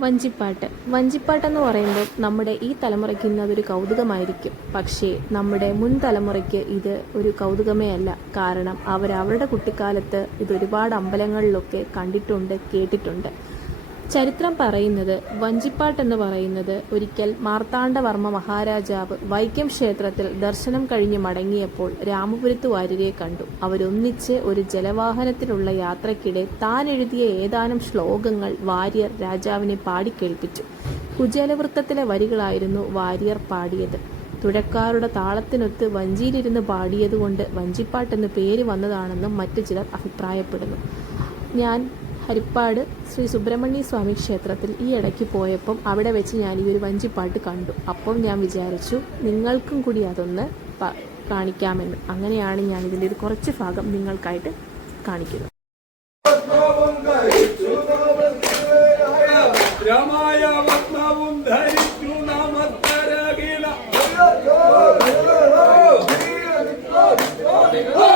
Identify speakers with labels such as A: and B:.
A: വഞ്ചിപ്പാട്ട്. വഞ്ചിപ്പാട്ടെന്ന് പറയുമ്പോൾ നമ്മുടെ ഈ തലമുറയ്ക്ക് ഇന്ന് അതൊരു കൗതുകമായിരിക്കും. പക്ഷേ നമ്മുടെ മുൻ തലമുറയ്ക്ക് ഇത് ഒരു കൗതുകമേ അല്ല. കാരണം അവരവരുടെ കുട്ടിക്കാലത്ത് ഇത് ഒരുപാട് അമ്പലങ്ങളിലൊക്കെ കണ്ടിട്ടുണ്ട് കേട്ടിട്ടുണ്ട്. ചരിത്രം പറയുന്നത് വഞ്ചിപ്പാട്ട് എന്ന് പറയുന്നത് ഒരിക്കൽ മാർത്താണ്ഡവർമ്മ മഹാരാജാവ് വൈക്കം ക്ഷേത്രത്തിൽ ദർശനം കഴിഞ്ഞ് മടങ്ങിയപ്പോൾ രാമപുരത്ത് വാര്യരെ കണ്ടു. അവരൊന്നിച്ച് ഒരു ജലവാഹനത്തിലുള്ള യാത്രക്കിടെ താൻ എഴുതിയ ഏതാനും ശ്ലോകങ്ങൾ വാര്യർ രാജാവിനെ പാടിക്കേൾപ്പിച്ചു കുജലവൃത്തത്തിലെ വരികളായിരുന്നു വാര്യർ പാടിയത്. തുഴക്കാരുടെ താളത്തിനൊത്ത് വഞ്ചിയിലിരുന്ന് പാടിയതുകൊണ്ട് വഞ്ചിപ്പാട്ടെന്ന് പേര് വന്നതാണെന്നും മറ്റു ചിലർ അഭിപ്രായപ്പെടുന്നു. ഞാൻ ഹരിപ്പാട് ശ്രീ സുബ്രഹ്മണ്യ സ്വാമി ക്ഷേത്രത്തിൽ ഈ ഇടയ്ക്ക് പോയപ്പം അവിടെ വെച്ച് ഞാൻ ഈ ഒരു വഞ്ചിപ്പാട്ട് കണ്ടു. അപ്പം ഞാൻ വിചാരിച്ചു നിങ്ങൾക്കും കൂടി അതൊന്ന് കാണിക്കാമെന്ന്. അങ്ങനെയാണ് ഞാൻ ഇതിന്റെ ഒരു കുറച്ച് ഭാഗം നിങ്ങൾക്കായിട്ട് കാണിക്കുന്നത്.
B: Oh!